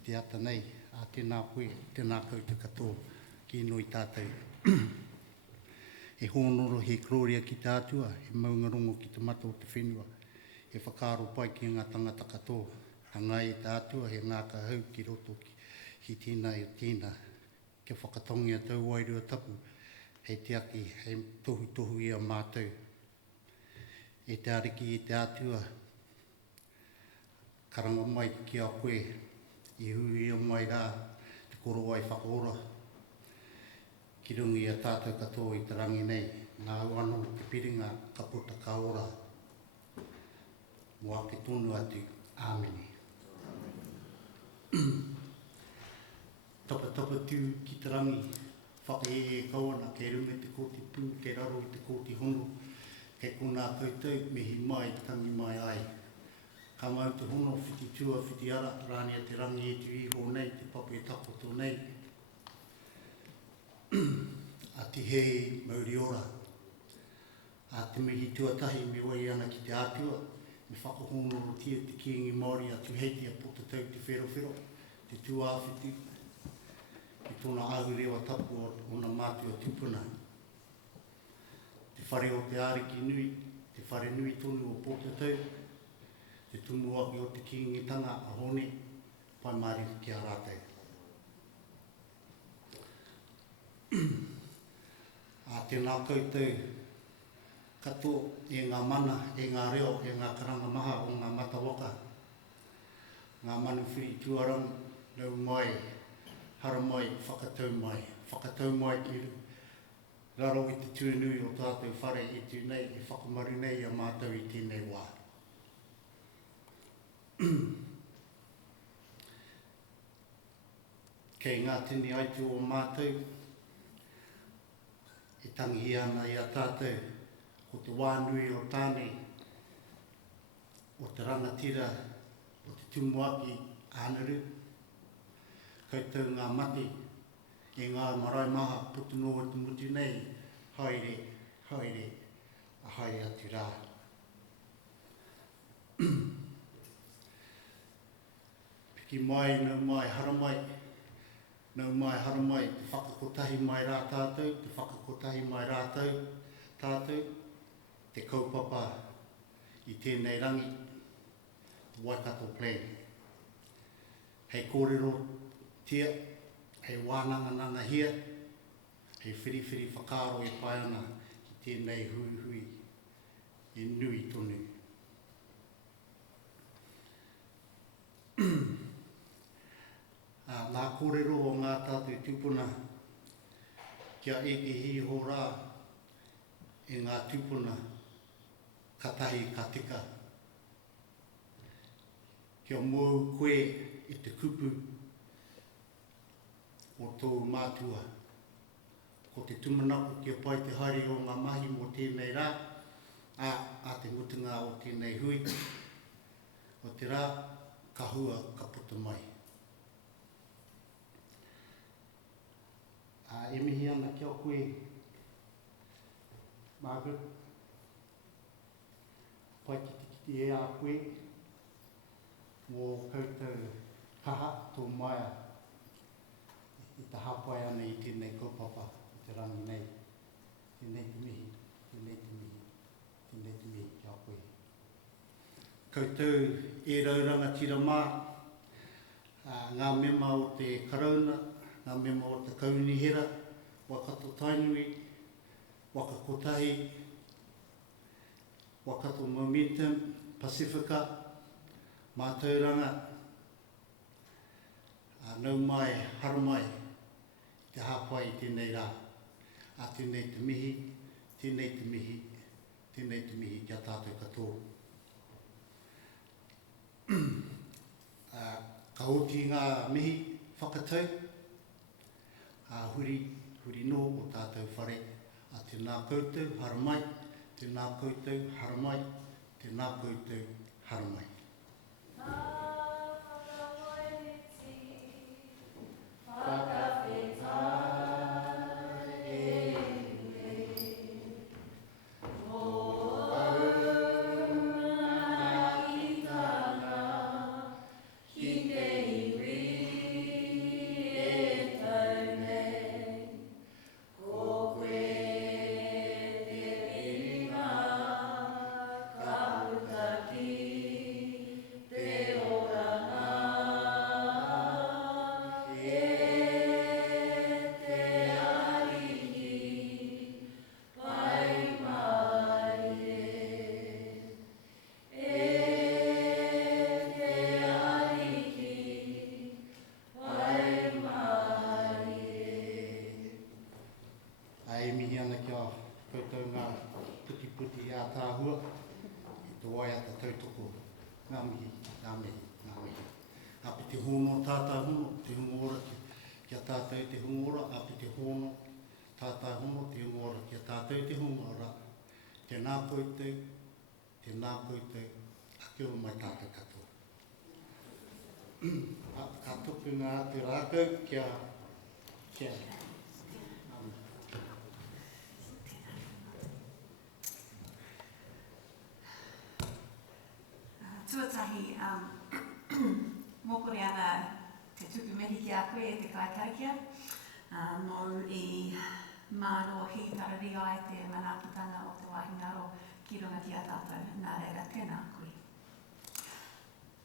Te ata nei, a tēnā koe, tēnā kau te katoa, ki nui tātou. E honoro he kloria ki tātua, he maungarongo ki te mata o te whenua, he whakaro pai ki ngā tangata katoa, hangai e tātua, he ngā kahau ki roto ki tēnā i o tēnā. Ke whakatongia tau wairua tapu, hei te aki, hei tohu i a mātou. E te ariki e te atua, karanga mai ki a koe, i hui a mai rā, te koro ai whakaora. Ki rungi a tātou katoa i te rangi nei, ngā uano te piringa ka puta ka ora. Mua ke tonu atu, āmeni. Tapa tū ki te rangi, whakae kawana, kei runga te kōti pū, kei raro i te kōti hono, kei kona koutou, mihi mai, tangi mai ai. Ka mau te hono, whiti tua, whiti ara, rānia te rangi e tu iho nei, te papu e tapoto nei. A te hei mauri ora. A te mihi tuatahi me wai ana ki te atua, me whakahono tia te kiengi Māori a tu heiti a pota tau te whero, te tuāwhitu, ki tōna ahurewa tapu o na mātua tupuna. Te whare o te āriki nui, te whare nui tonu o pota tau, te tumuaki o te kiengitanga a hone, pai maari ki a rātou. A tēnā koutou katoa e ngā mana, e ngā reo, e ngā karanga maha o ngā matawaka. Ngā manu whiri tuarang, nau mai, hara mai, whakatau mai ki raro i te tuanui o tātou whare e tu nei, e whakamaru nei a mātou i tēnei wā. Kei ngā tini aitu o mātou, e tangi ana i a tātou, ko te wānui o tāne, o te rangatira, o te tumuaki ānaru, koutou ngā mati, e ngā marae maha, putuno o te mutu nei, haere, a haere atu rā. Piki mai, nau mai, hara mai, te whakakotahi mai rā tātou, te whakakotahi mai rā tātou, te kaupapa i tēnei rangi, Waikato Plan. Hei kōrero tia, hei wānanga hia, hei whiriwhiri whakaro e pai ana ki tēnei hui, e nui tonu. Nā kōrero o ngā tātou tupuna, kia eke hiho rā e ngā tupuna katahi ka tika. Kia mōu koe e te kupu o tō mātua. Ko te tumanako kia pai te haere o ngā mahi mo tēnei rā, a te mutunga o tēnei hui, o te rā, ka hua ka puta mai. E mihi ana kia koe, Margaret, pai ki e a koe, mō koutou kaha tō maia, i te hapai ana i tēnei kaupapa, i te rangi nei, tēnei te mihi kia koe. Koutou e rauranga tira mā, ngā mema o te karauna, ngā mema o te kaunihera, Waikato Tainui, Wakakotahi, Waikato Momentum, Pasifika, Mātauranga, nau mai, hara mai, te hāpai i tēnei rā, a tēnei te mihi kia tātou katoa. Ka oti ngā mihi whakatau, huri no o tātou whare, a tēnā koutou haramai, tēnā koutou haramai, tēnā koutou haramai. waiata tautoko, ngā mihi, ngā mihi, ngā mihi. Api te hono tātai hono, te hungora kia tātai te hungora, api te hono tātai hono, te hungora kia tātai te hungora. Tēnā koutou, a kia o mai tātai katoa. Ka tupu ngā te rākau kia Shelly. Tuatahi, mokore ana te tupu mihi ki a koe e te kaikarikia. Nō I māro hi tarari ai te manakitanga o te wahingaro ki runga ki a tātou. Nā reira, tēnā koe.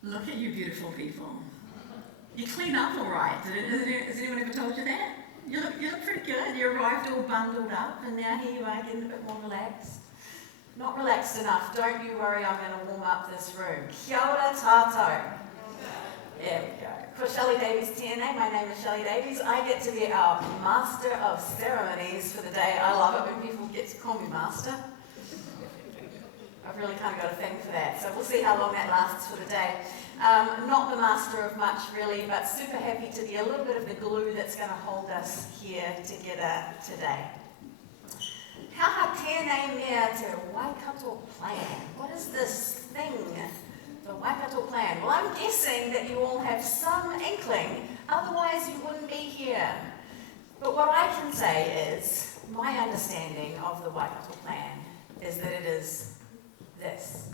Look at you beautiful people. You clean up all right. Has anyone ever told you that? You look pretty good. You arrived all bundled up and now here you are getting a bit more relaxed. Not relaxed enough. Don't you worry, I'm going to warm up this room. Kia ora tātou. There we go. For Shelly Davies TNA, my name is Shelly Davies. I get to be our Master of Ceremonies for the day. I love it when people get to call me Master. I've really kind of got a thing for that. So we'll see how long that lasts for the day. Not the master of much really, but super happy to be a little bit of the glue that's going to hold us here together today. Kaha tēnei mea te Waikato Plan. What is this thing, the Waikato Plan? Well, I'm guessing that you all have some inkling, otherwise you wouldn't be here. But what I can say is, my understanding of the Waikato Plan is that it is this.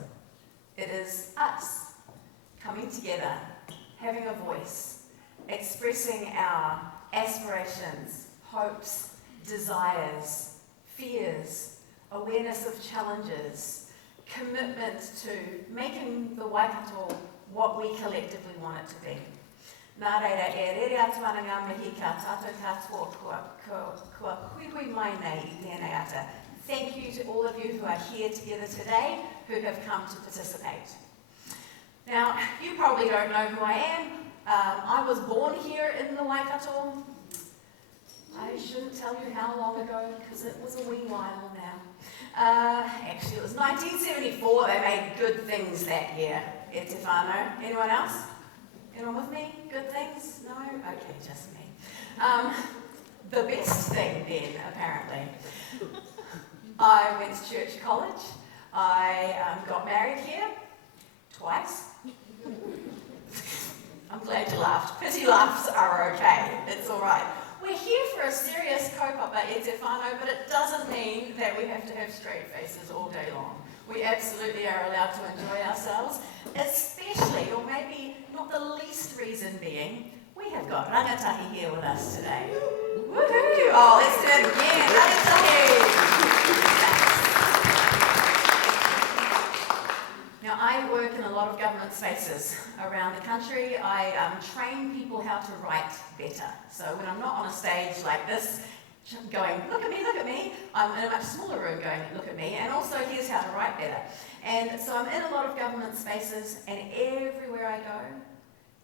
It is us coming together, having a voice, expressing our aspirations, hopes, desires, fears, awareness of challenges, commitment to making the Waikato what we collectively want it to be. Nā reira, e rere atu ana ngā mihi ka tātou katoa kua hui mai nei I tēnei ata. Thank you to all of you who are here together today, who have come to participate. Now, you probably don't know who I am. I was born here in the Waikato. I shouldn't tell you how long ago, because it was a wee while now. Actually, it was 1974. They made good things that year. E te whānau. Anyone else? Anyone with me? Good things? No? Okay, just me. The best thing then, apparently. I went to church college. I got married here twice. I'm glad you laughed. Pity laughs are okay. It's all right. We're here for a serious kaupapa e te whānau, but it doesn't mean that we have to have straight faces all day long. We absolutely are allowed to enjoy ourselves, especially, or maybe not the least reason being, we have got rangatahi here with us today. Woohoo! Oh, let's do it again. Rangatahi! Now, I work in a lot of government spaces around the country. I train people how to write better. So when I'm not on a stage like this, going, look at me, I'm in a much smaller room going, look at me, and also here's how to write better. And so I'm in a lot of government spaces, and everywhere I go,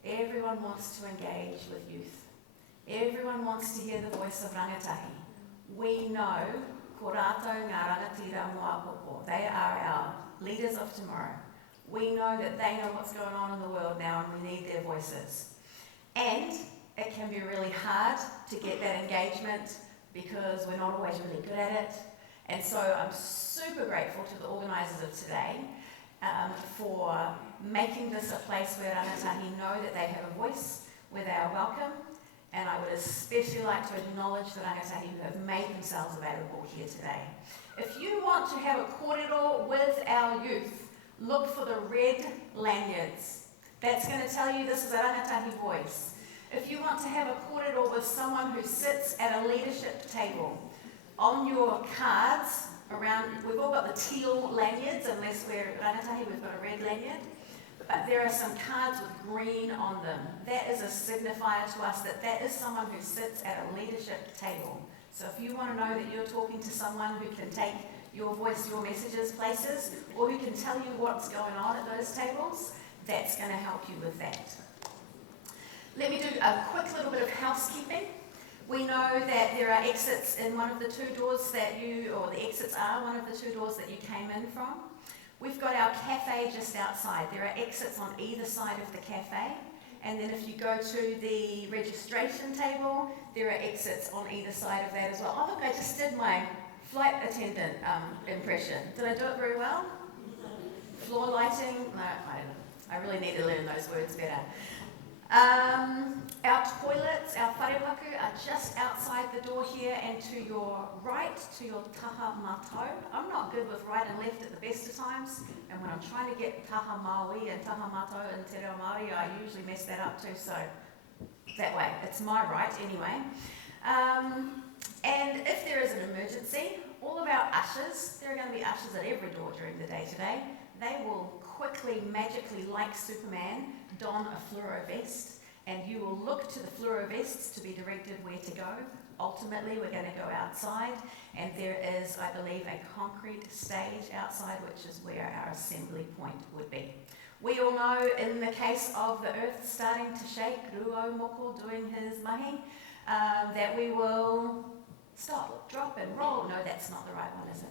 everyone wants to engage with youth. Everyone wants to hear the voice of rangatahi. We know, ko rātou ngā rangatira moa popo. They are our leaders of tomorrow. We know that they know what's going on in the world now, and we need their voices. And it can be really hard to get that engagement because we're not always really good at it. And so I'm super grateful to the organisers of today for making this a place where rangatahi know that they have a voice, where they are welcome. And I would especially like to acknowledge the rangatahi who have made themselves available here today. If you want to have a kōrero with our youth, look for the red lanyards. That's going to tell you this is a rangatahi voice. If you want to have a kōrero with someone who sits at a leadership table, on your cards around, we've all got the teal lanyards, unless we're rangatahi, we've got a red lanyard. But there are some cards with green on them. That is a signifier to us that that is someone who sits at a leadership table. So if you want to know that you're talking to someone who can take your voice, your messages places, or who can tell you what's going on at those tables, that's going to help you with that. Let me do a quick little bit of housekeeping. We know that there are exits in one of the two doors that you, or the exits are one of the two doors that you came in from. We've got our cafe just outside. There are exits on either side of the cafe. And then if you go to the registration table, there are exits on either side of that as well. Oh look, I just did my flight attendant impression. Did I do it very well? Floor lighting? No, I don't know. I really need to learn those words better. Our toilets, our wharewaku, are just outside the door here, and to your right, to your taha mātou. I'm not good with right and left at the best of times, and when I'm trying to get taha Māui and taha mātou and te reo Māori, I usually mess that up too, so that way, it's my right anyway. And if there is an emergency, all of our ushers, there are going to be ushers at every door during the day today, they will quickly, magically, like Superman, don a fluoro vest, and you will look to the fluoro vests to be directed where to go. Ultimately, we're going to go outside, and there is, I believe, a concrete stage outside, which is where our assembly point would be. We all know, in the case of the earth starting to shake, Ruo Moko doing his mahi, that we will stop, drop, and roll. No, that's not the right one, is it?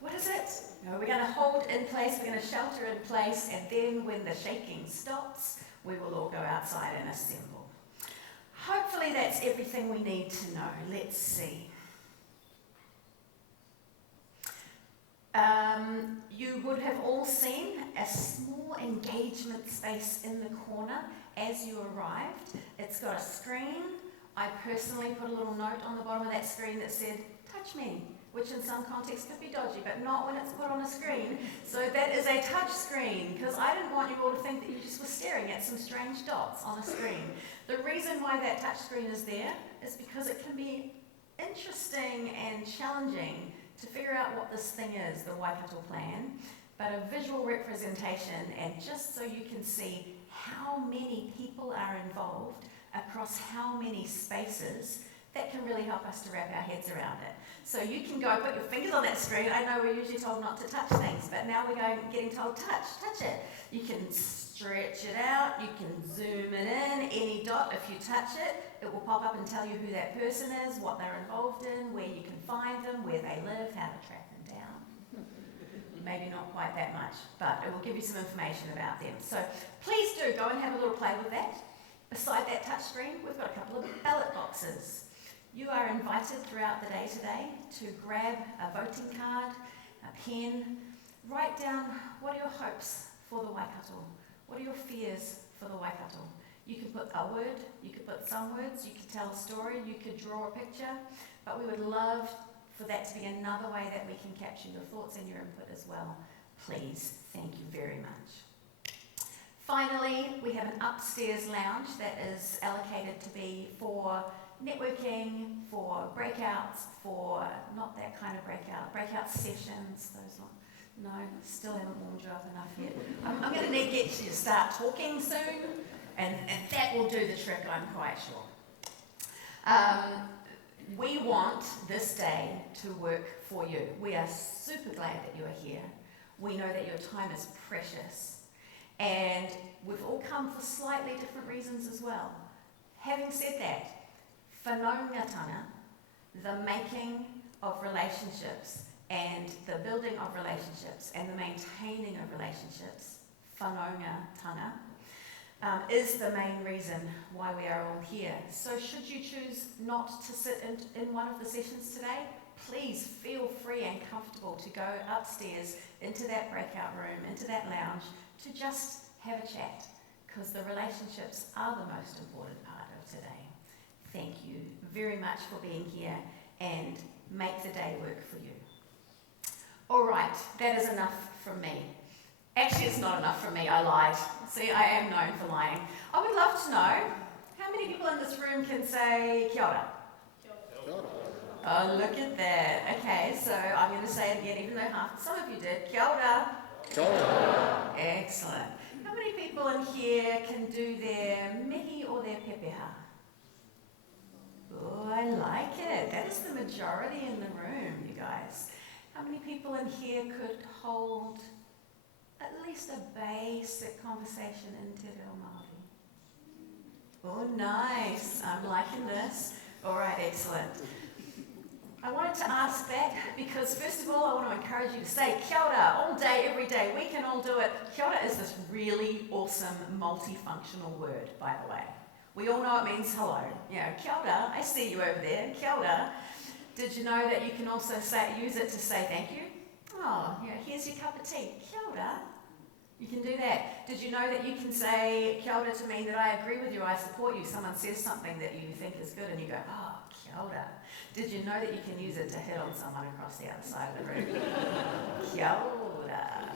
What is it? No, we're going to hold in place, we're going to shelter in place, and then when the shaking stops, we will all go outside and assemble. Hopefully that's everything we need to know. Let's see. You would have all seen a small engagement space in the corner as you arrived. It's got a screen. I personally put a little note on the bottom of that screen that said, "Touch me," which in some contexts could be dodgy, but not when it's put on a screen. So that is a touch screen, because I didn't want you all to think that you just were staring at some strange dots on a screen. The reason why that touch screen is there is because it can be interesting and challenging to figure out what this thing is, the Waikato Plan, but a visual representation, and just so you can see how many people are involved across how many spaces, that can really help us to wrap our heads around it. So you can go put your fingers on that screen. I know we're usually told not to touch things, but now we're getting told touch it. You can stretch it out, you can zoom it in, any dot, if you touch it, it will pop up and tell you who that person is, what they're involved in, where you can find them, where they live, how to track them down. Maybe not quite that much, but it will give you some information about them. So please do go and have a little play with that. Beside that touch screen, we've got a couple of ballot boxes. You are invited throughout the day today to grab a voting card, a pen, write down what are your hopes for the Waikato, what are your fears for the Waikato. You could put a word, you could put some words, you could tell a story, you could draw a picture, but we would love for that to be another way that we can capture your thoughts and your input as well. Please, thank you very much. Finally, we have an upstairs lounge that is allocated to be for networking, for breakouts, for not that kind of breakout sessions, those not, no, still haven't warmed you up enough yet. I'm going to need to get you to start talking soon, and that will do the trick, I'm quite sure. We want this day to work for you. We are super glad that you are here. We know that your time is precious. And we've all come for slightly different reasons as well. Having said that, whanaungatanga, the making of relationships and the building of relationships and the maintaining of relationships, whanaungatanga, is the main reason why we are all here. So should you choose not to sit in one of the sessions today, please feel free and comfortable to go upstairs into that breakout room, into that lounge, to just have a chat, because the relationships are the most important part of today. Thank you very much for being here, and make the day work for you. All right, that is enough from me. Actually, it's not enough from me, I lied. See, I am known for lying. I would love to know, how many people in this room can say kia ora? Kia ora. Oh, look at that. Okay, so I'm going to say it again, even though some of you did. Kia ora. Kia ora. Excellent. How many people in here can do their mihi or their pepeha? Oh, I like it. That is the majority in the room, you guys. How many people in here could hold at least a basic conversation in te reo Māori? Oh, nice. I'm liking this. All right, excellent. I wanted to ask that because first of all, I want to encourage you to say kia ora all day, every day. We can all do it. Kia ora is this really awesome multifunctional word, by the way. We all know it means hello. You know, kia ora, I see you over there, kia ora. Did you know that you can also use it to say thank you? Oh, you know, here's your cup of tea, kia ora. You can do that. Did you know that you can say kia ora to mean that I agree with you, I support you? Someone says something that you think is good and you go, oh, kia ora. Did you know that you can use it to hit on someone across the other side of the room? Kia ora.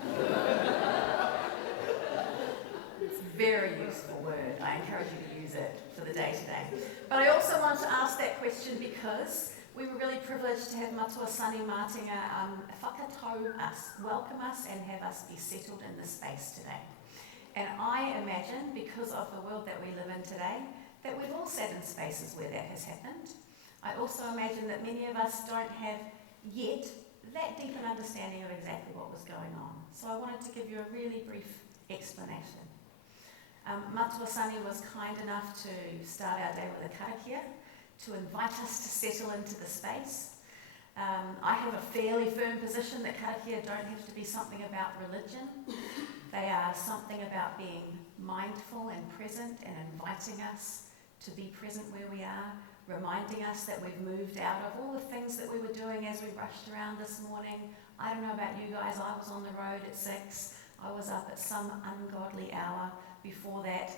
It's a very useful word. I encourage you to use it for the day-to-day. But I also want to ask that question because we were really privileged to have Matua Sani Mātinga whakatau us, welcome us and have us be settled in this space today. And I imagine, because of the world that we live in today, that we've all sat in spaces where that has happened. I also imagine that many of us don't have yet that deep an understanding of exactly what was going on. So I wanted to give you a really brief explanation. Matua Sani was kind enough to start our day with a karakia, to invite us to settle into the space. I have a fairly firm position that karakia don't have to be something about religion. They are something about being mindful and present and inviting us to be present where we are, reminding us that we've moved out of all the things that we were doing as we rushed around this morning. I don't know about you guys, I was on the road at 6. I was up at some ungodly hour before that,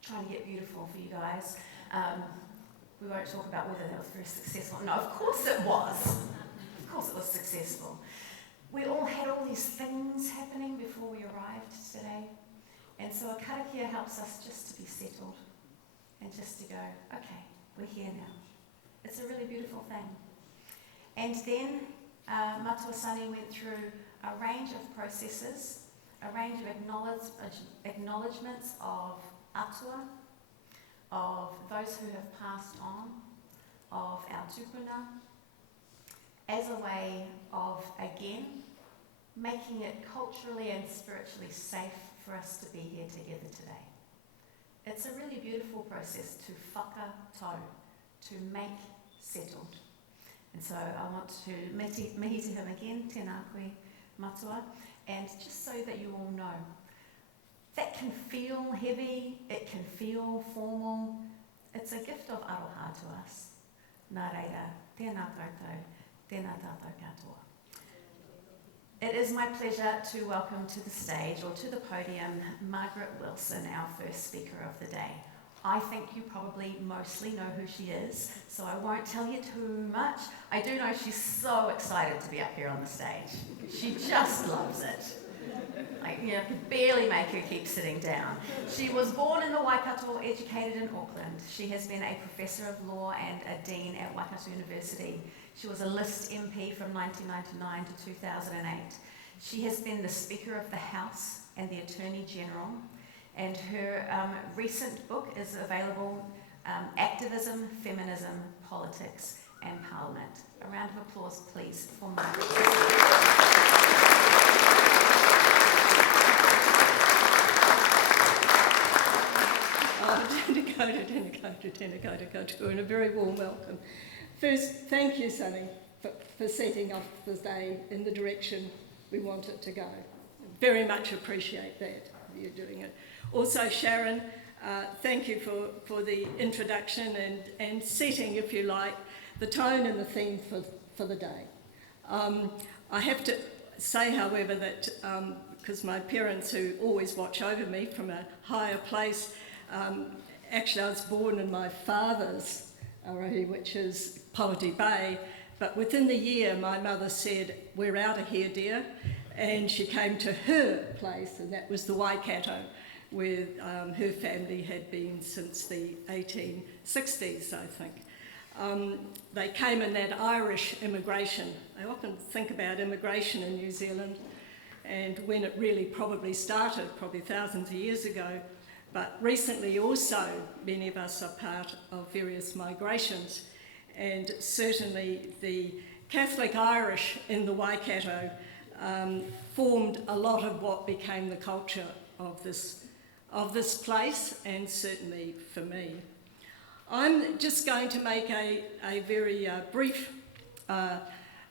trying to get beautiful for you guys. We won't talk about whether that was very successful. No, of course it was. Of course it was successful. We all had all these things happening before we arrived today. And so a karakia helps us just to be settled and just to go, okay, we're here now. It's a really beautiful thing. And then Matua Sani went through a range of processes, a range of acknowledgements of atua, of those who have passed on, of our tupuna, as a way of, again, making it culturally and spiritually safe for us to be here together today. It's a really beautiful process to whakatau, to make settled. And so I want to mihi te him again, tēnā koe matua, and just so that you all know, that can feel heavy, it can feel formal. It's a gift of aroha to us. Nā reira, tēnā koutou, tēnā tātou katoa. It is my pleasure to welcome to the stage, or to the podium, Margaret Wilson, our first speaker of the day. I think you probably mostly know who she is, so I won't tell you too much. I do know she's so excited to be up here on the stage. She just loves it. I could barely make her keep sitting down. She was born in the Waikato, educated in Auckland. She has been a professor of law and a dean at Waikato University. She was a list MP from 1999 to 2008. She has been the Speaker of the House and the Attorney General, and her recent book is available, Activism, Feminism, Politics and Parliament. A round of applause, please, for Margaret. Tēnā koutou, and a very warm welcome. First, thank you, Sally, for setting up the day in the direction we want it to go. Very much appreciate that, you're doing it. Also, Sharon, thank you for the introduction and setting, if you like, the tone and the theme for the day. I have to say, however, that because my parents, who always watch over me from a higher place, actually I was born in my father's arahi, which is Paoti Bay, but within the year my mother said, "We're out of here, dear," and she came to her place, and that was the Waikato, where her family had been since the 1860s, I think. They came in that Irish immigration. I often think about immigration in New Zealand and when it really probably started, probably thousands of years ago. But recently also, many of us are part of various migrations, and certainly the Catholic Irish in the Waikato formed a lot of what became the culture of this place, and certainly for me. I'm just going to make a very brief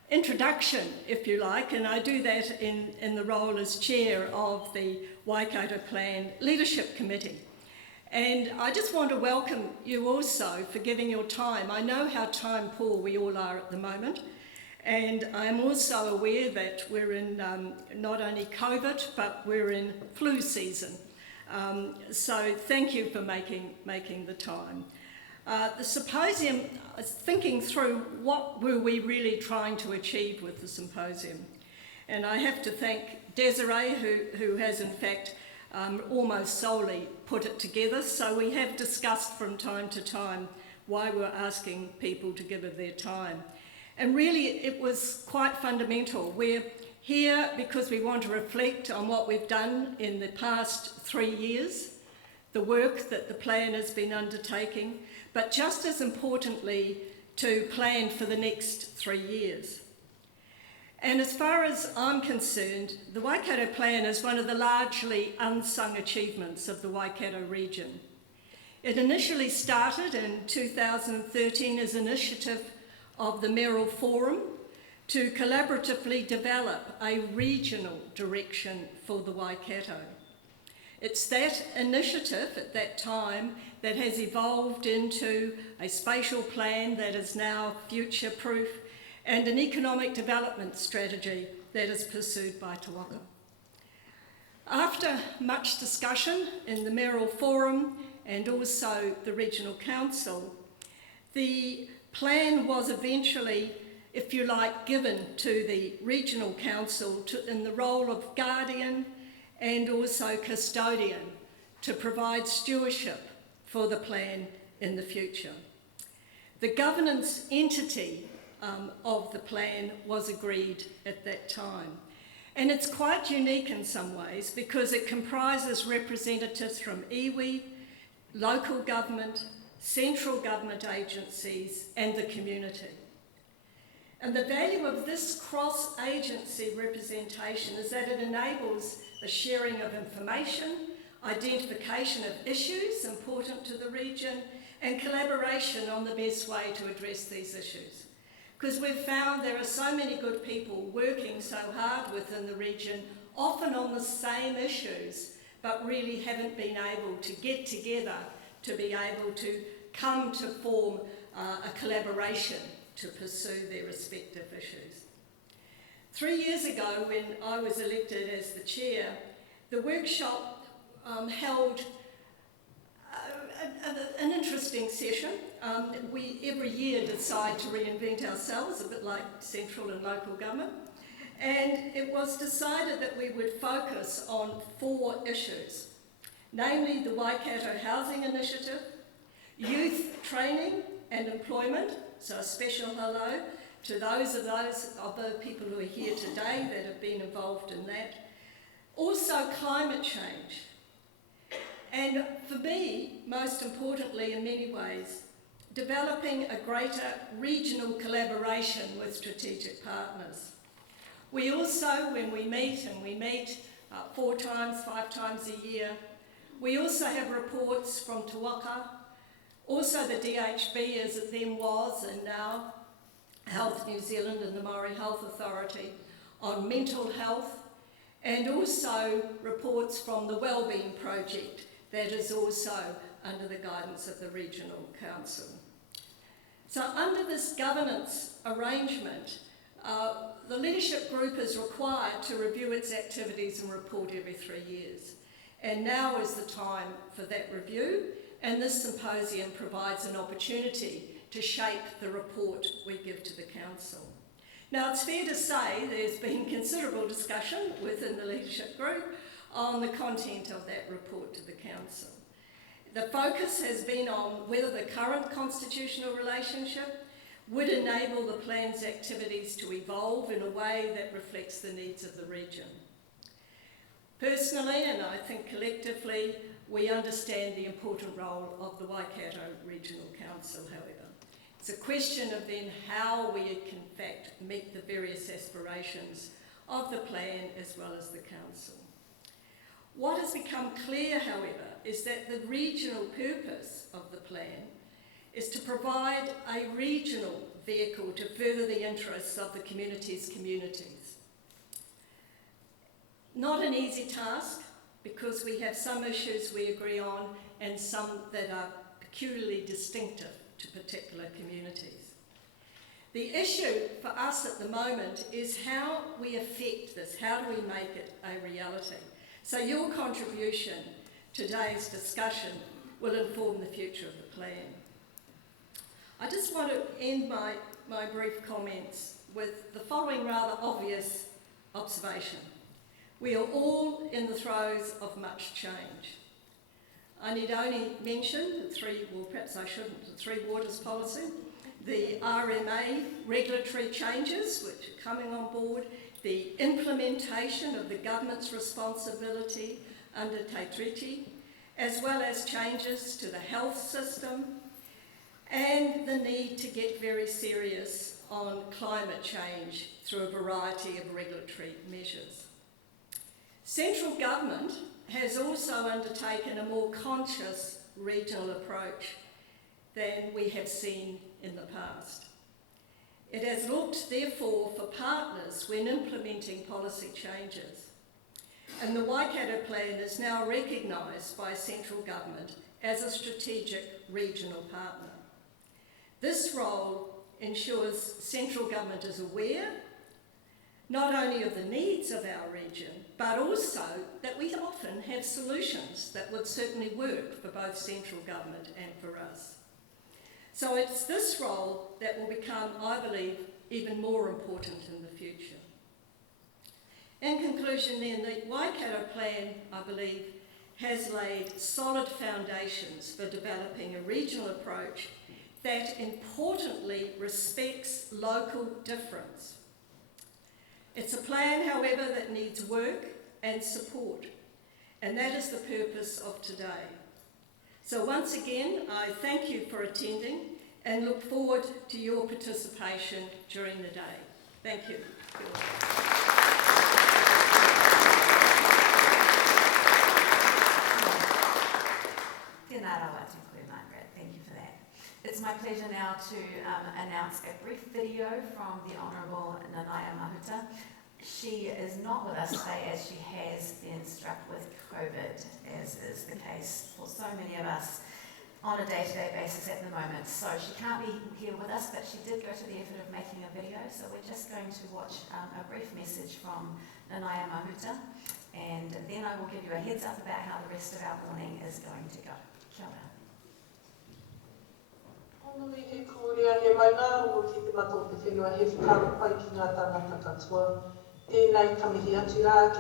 introduction, if you like, and I do that in the role as chair of the Waikato Plan Leadership Committee. And I just want to welcome you also for giving your time. I know how time poor we all are at the moment, and I'm also aware that we're in not only COVID, but we're in flu season. So thank you for making the time. The symposium, I was thinking through what were we really trying to achieve with the symposium. And I have to thank Desiree, who has in fact almost solely put it together. So we have discussed from time to time why we're asking people to give of their time. And really it was quite fundamental. We're here because we want to reflect on what we've done in the past 3 years, the work that the plan has been undertaking, but just as importantly, to plan for the next 3 years. And as far as I'm concerned, the Waikato Plan is one of the largely unsung achievements of the Waikato region. It initially started in 2013 as an initiative of the Mayoral Forum to collaboratively develop a regional direction for the Waikato. It's that initiative at that time that has evolved into a spatial plan that is now future-proof and an economic development strategy that is pursued by Te Waka. After much discussion in the Mayoral Forum and also the Regional Council, the plan was eventually, if you like, given to the Regional Council in the role of guardian and also custodian to provide stewardship for the plan in the future. The governance entity of the plan was agreed at that time. And it's quite unique in some ways because it comprises representatives from iwi, local government, central government agencies and the community. And the value of this cross-agency representation is that it enables the sharing of information, identification of issues important to the region, and collaboration on the best way to address these issues. Because we've found there are so many good people working so hard within the region, often on the same issues, but really haven't been able to get together to be able to come to form a collaboration to pursue their respective issues. 3 years ago, when I was elected as the chair, the workshop held an interesting session. We every year decide to reinvent ourselves, a bit like central and local government. And it was decided that we would focus on 4 issues, namely the Waikato Housing Initiative, youth training and employment, so a special hello to those of the people who are here today that have been involved in that. Also climate change. And for me, most importantly in many ways, developing a greater regional collaboration with strategic partners. We also, when we meet, and we meet 4 times, 5 times a year, we also have reports from Te Waka, also the DHB as it then was and now, Health New Zealand and the Maori Health Authority on mental health, and also reports from the Wellbeing Project that is also under the guidance of the Regional Council. So under this governance arrangement, the leadership group is required to review its activities and report every 3 years. And now is the time for that review, and this symposium provides an opportunity to shape the report we give to the Council. Now it's fair to say there's been considerable discussion within the leadership group on the content of that report to the Council. The focus has been on whether the current constitutional relationship would enable the plan's activities to evolve in a way that reflects the needs of the region. Personally, and I think collectively, we understand the important role of the Waikato Regional Council, however. It's a question of then how we can in fact meet the various aspirations of the plan as well as the Council. What has become clear, however, is that the regional purpose of the plan is to provide a regional vehicle to further the interests of the communities. Not an easy task, because we have some issues we agree on and some that are peculiarly distinctive to particular communities. The issue for us at the moment is how we affect this, how do we make it a reality? So your contribution to today's discussion will inform the future of the plan. I just want to end my brief comments with the following rather obvious observation. We are all in the throes of much change. I need only mention the three waters policy, the RMA regulatory changes which are coming on board, the implementation of the government's responsibility under Te Treaty, as well as changes to the health system, and the need to get very serious on climate change through a variety of regulatory measures. Central government has also undertaken a more conscious regional approach than we have seen in the past. It has looked, therefore, for partners when implementing policy changes. And the Waikato Plan is now recognised by central government as a strategic regional partner. This role ensures central government is aware not only of the needs of our region, but also that we often have solutions that would certainly work for both central government and for us. So it's this role that will become, I believe, even more important in the future. In conclusion then, the Waikato Plan, I believe, has laid solid foundations for developing a regional approach that importantly respects local difference. It's a plan, however, that needs work and support, and that is the purpose of today. So once again, I thank you for attending and look forward to your participation during the day. Thank you. Thank you for that. It's my pleasure now to announce a brief video from the Honourable Nanaia Mahuta. She is not with us today as she has been struck with COVID, as is the case for so many of us on a day-to-day basis at the moment. So she can't be here with us, but she did go to the effort of making a video. So we're just going to watch a brief message from Nanaia Mahuta, and then I will give you a heads up about how the rest of our morning is going to go. Kia ora. Honui he kōrea he mai ngā rongo ki te mato te whenua he whakaru pai ki ngā tāngata katoa. Tēnei kamihi atu rā ki